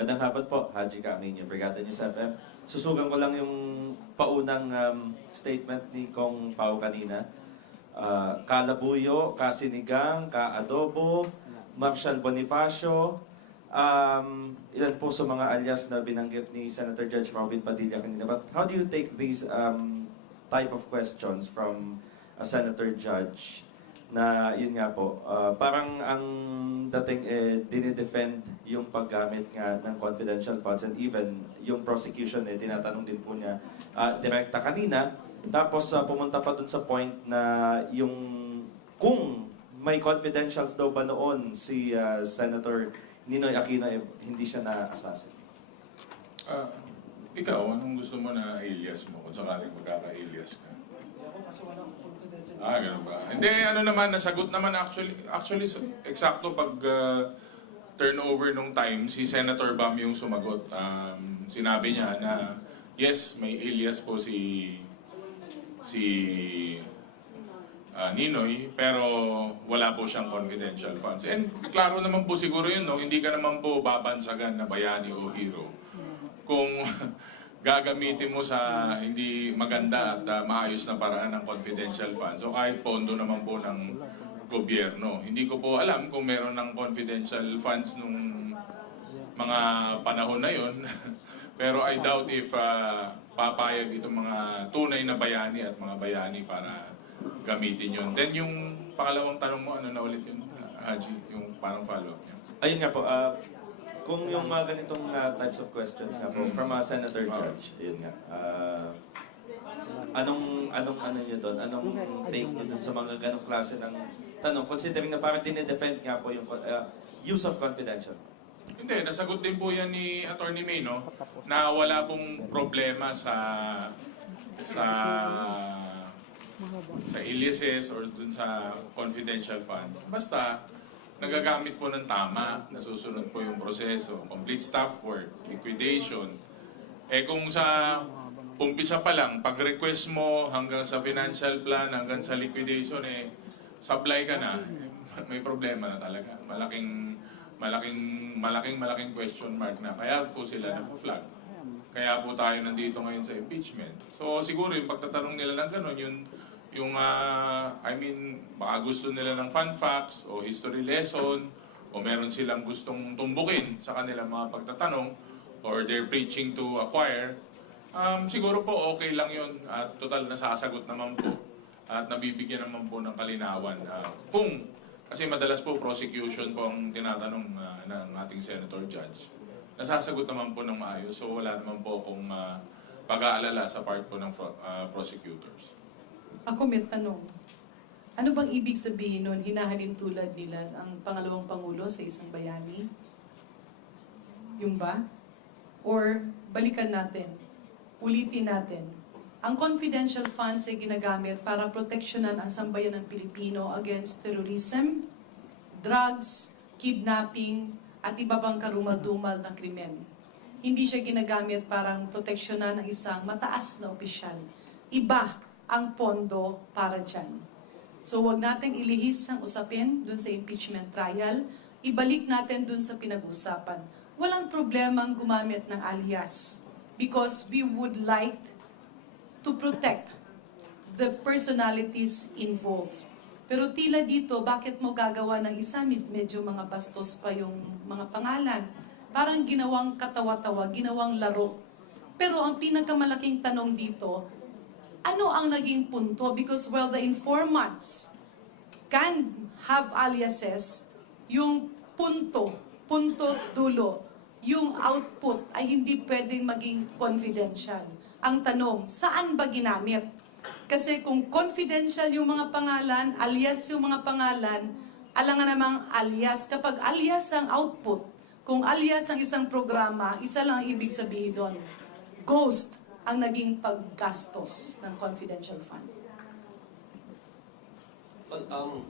Magandang hapon po, Haji Kaaminyo, Brigada News FM. Susugan ko lang yung paunang statement ni Kong Pao kanina. Kalabuyo, kasinigang, kaadobo, Marshal Bonifacio, ilan po sa mga alias na binanggit ni Senator Judge Robin Padilla kanina. But how do you take these type of questions from a Senator Judge na yun nga po, parang ang dating dinidefend yung paggamit nga ng confidential funds and even yung prosecution tinatanong din po niya direkta kanina. Tapos pumunta pa dun sa point na yung kung may confidentials daw ba noon si Senator Ninoy Aquino hindi siya na-assassin. Ikaw, anong gusto mo na alias mo kung sakaling magkaka-alias ka? Ganun ba? Hindi, ano naman, nasagot naman actually eksakto pag turnover nung time, si Senator Bam yung sumagot. Sinabi niya na, yes, may alias po si Ninoy, pero wala po siyang confidential funds. And klaro naman po siguro yun, no? Hindi ka naman po babansagan na bayani o hero kung gagamitin mo sa hindi maganda at maayos na paraan ng confidential funds o kahit pondo naman po ng gobyerno. Hindi ko po alam kung meron ng confidential funds nung mga panahon na yon. Pero I doubt if papayag itong mga tunay na bayani at mga bayani para gamitin yon. Then yung pangalawang tanong mo, ano na ulit yun, Haji? Yung parang follow-up niya. Ayun nga po, kung yung mga ganitong types of questions nga po, from a Senator Judge, ayun nga, ano nyo doon? Anong take nyo doon sa mga ganong klase ng tanong? Considering na parang tinidefend nga po yung use of confidential. Hindi, nasagot din po yan ni Attorney May, no? Na wala pong problema sa aliases or dun sa confidential funds. Basta, nagagamit po ng tama, nasusunod po yung proseso, complete staff work, liquidation. Kung sa umpisa pa lang, pag-request mo hanggang sa financial plan, hanggang sa liquidation, supply ka na, may problema na talaga. Malaking question mark na. Kaya po sila na-flag. Kaya po tayo nandito ngayon sa impeachment. So siguro yung pagtatanong nila ng gano'n, baka gusto nila ng fun facts o history lesson o meron silang gustong tumbukin sa kanilang mga pagtatanong or they're preaching to acquire, siguro po okay lang yun at total nasasagot naman po at nabibigyan naman po ng kalinawan. Kasi madalas po prosecution po ang tinatanong ng ating Senator Judge. Nasasagot naman po ng maayos, so wala naman po akong pag-aalala sa part po ng prosecutors. Ako may tanong. Ano bang ibig sabihin nun, hinahalin tulad nila ang pangalawang pangulo sa isang bayani? Yung ba? Or balikan natin, ulitin natin. Ang confidential funds ay ginagamit para proteksyonan ang sambayan ng Pilipino against terrorism, drugs, kidnapping, at iba pang karumal-dumal na krimen. Hindi siya ginagamit para proteksyonan ang isang mataas na opisyal. Iba ang pondo para dyan. So wag nating ilihis ang usapin dun sa impeachment trial, ibalik natin dun sa pinag-usapan. Walang problemang gumamit ng alias because we would like to protect the personalities involved. Pero tila dito, bakit mo gagawa ng isa, medyo mga bastos pa yung mga pangalan. Parang ginawang katawa-tawa, ginawang laro. Pero ang pinakamalaking tanong dito, ano ang naging punto? Because the informants can have aliases, yung punto dulo, yung output ay hindi pwedeng maging confidential. Ang tanong, saan ba ginamit? Kasi kung confidential yung mga pangalan, alias yung mga pangalan, alangan namang alias. Kapag alias ang output, kung alias ang isang programa, isa lang ang ibig sabihin doon. Ghost ang naging paggastos ng confidential fund. Well,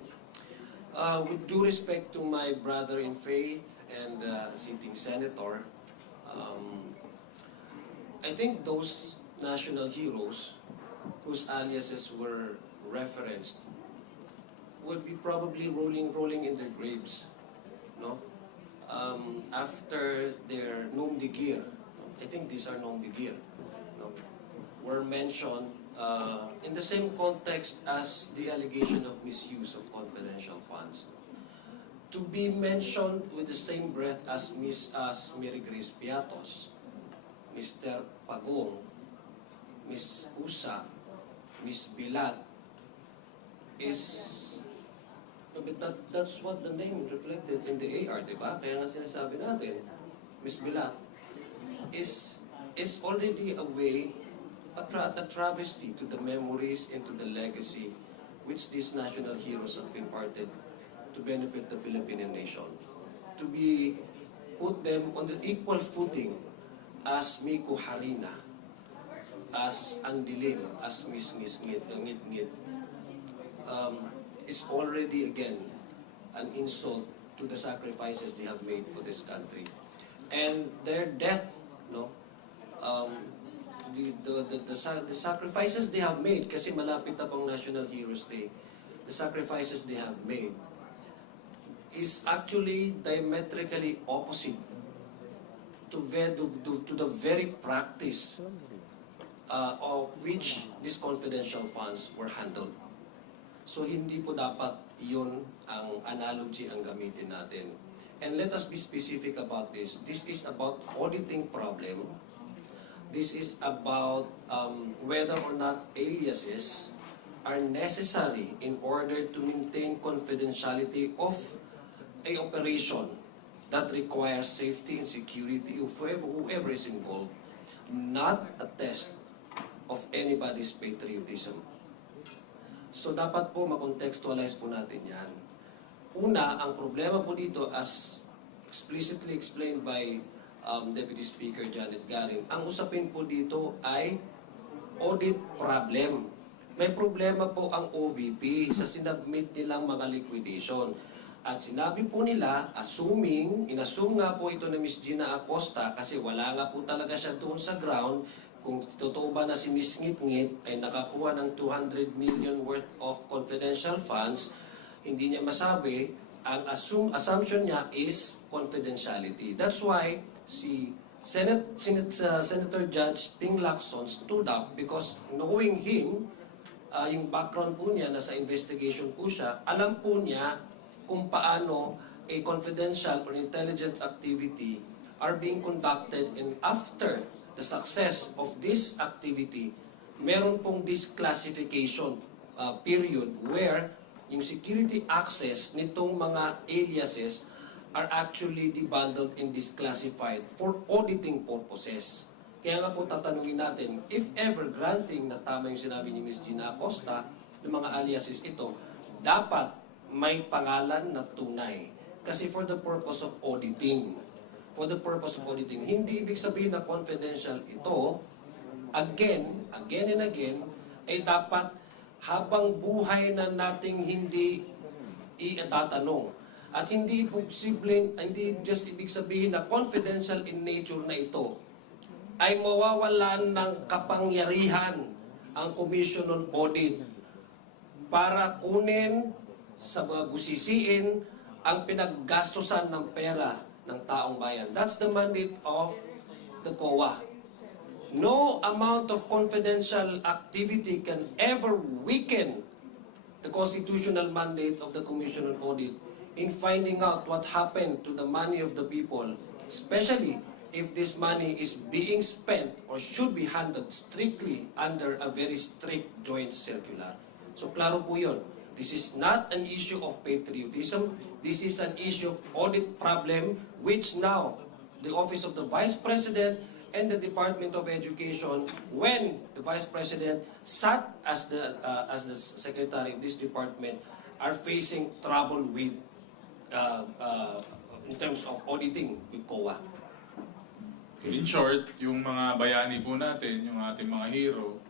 with due respect to my brother in faith and sitting senator, I think those national heroes whose aliases were referenced would be probably rolling in their graves, no? after their nom de guerre, I think these are nom de guerre, no, were mentioned in the same context as the allegation of misuse of confidential funds. To be mentioned with the same breath as as Mary Grace Piatos, Mr. Pagong, Ms. Usa, Ms. Bilad, is that's what the name reflected in the AR, di ba? Kaya nga sinasabi natin, Ms. Bilad is already a way, a travesty to the memories and to the legacy which these national heroes have imparted to benefit the Filipino nation. To be put them on the equal footing as Miko Harina, as Andilin, as Miss Ngit, is already again an insult to the sacrifices they have made for this country. And their death, no, the sacrifices they have made, kasi malapit na pang National Heroes Day, the sacrifices they have made is actually diametrically opposite to the very practice of which these confidential funds were handled. So hindi po dapat yun ang analogy ang gamitin natin. And let us be specific about this. This is about auditing problem. This is about whether or not aliases are necessary in order to maintain confidentiality of a operation that requires safety and security of whoever is involved, not a test of anybody's patriotism. So dapat po makontextualize po natin yan. Una, ang problema po dito, as explicitly explained by Deputy Speaker Janet Garin, ang usapin po dito ay audit problem. May problema po ang OVP sa sinabmit nilang mga liquidation. At sinabi po nila, inassume nga po ito ni Ms. Gina Acosta kasi wala nga po talaga siya doon sa ground kung totoo ba na si Ms. Ngit-Ngit ay nakakuha ng 200 million worth of confidential funds, hindi niya masabi, ang assumption niya is confidentiality. That's why si Senator Judge Ping Lacson stood up because knowing him, yung background po niya, nasa investigation po siya, alam po niya kung paano a confidential or intelligence activity are being conducted, and after the success of this activity, meron pong disclassification period where yung security access nitong mga aliases are actually debundled and disclassified for auditing purposes. Kaya nga po tatanungin natin, if ever granting na tama yung sinabi ni Ms. Gina Acosta, ng mga aliases ito, dapat may pangalan na tunay. Kasi for the purpose of auditing, hindi ibig sabihin na confidential ito, again and again, ay dapat habang buhay na nating hindi itatanong. At hindi just ibig sabihin na confidential in nature na ito, ay mawawalan ng kapangyarihan ang Commission on Audit para kunin sa mga busisiin ang pinaggastusan ng pera ng taong bayan. That's the mandate of the COA. No amount of confidential activity can ever weaken the constitutional mandate of the Commission on Audit in finding out what happened to the money of the people, especially if this money is being spent or should be handled strictly under a very strict joint circular. So klaro po yun. This is not an issue of patriotism. This is an issue of audit problem which now the Office of the Vice President and the Department of Education, when the Vice President sat as the Secretary of this department, are facing trouble with in terms of auditing with COA. In short, yung mga bayani po natin, yung ating mga hero,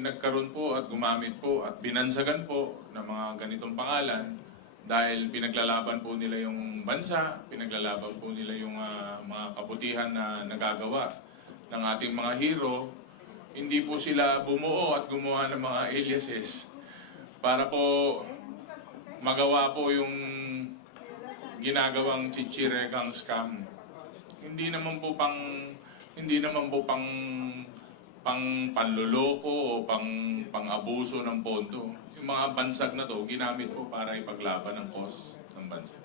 nagkaroon po at gumamit po at binansagan po ng mga ganitong pangalan dahil pinaglalaban po nila yung bansa, pinaglalaban po nila yung mga kabutihan na nagagawa ng ating mga hero. Hindi po sila bumuo at gumawa ng mga aliases para po magawa po yung ginagawang chichiregang scam. Hindi naman po pang panloloko o pang-abuso ng pondo. Yung mga bansag na to, ginamit po para ipaglaban ang cause ng bansa.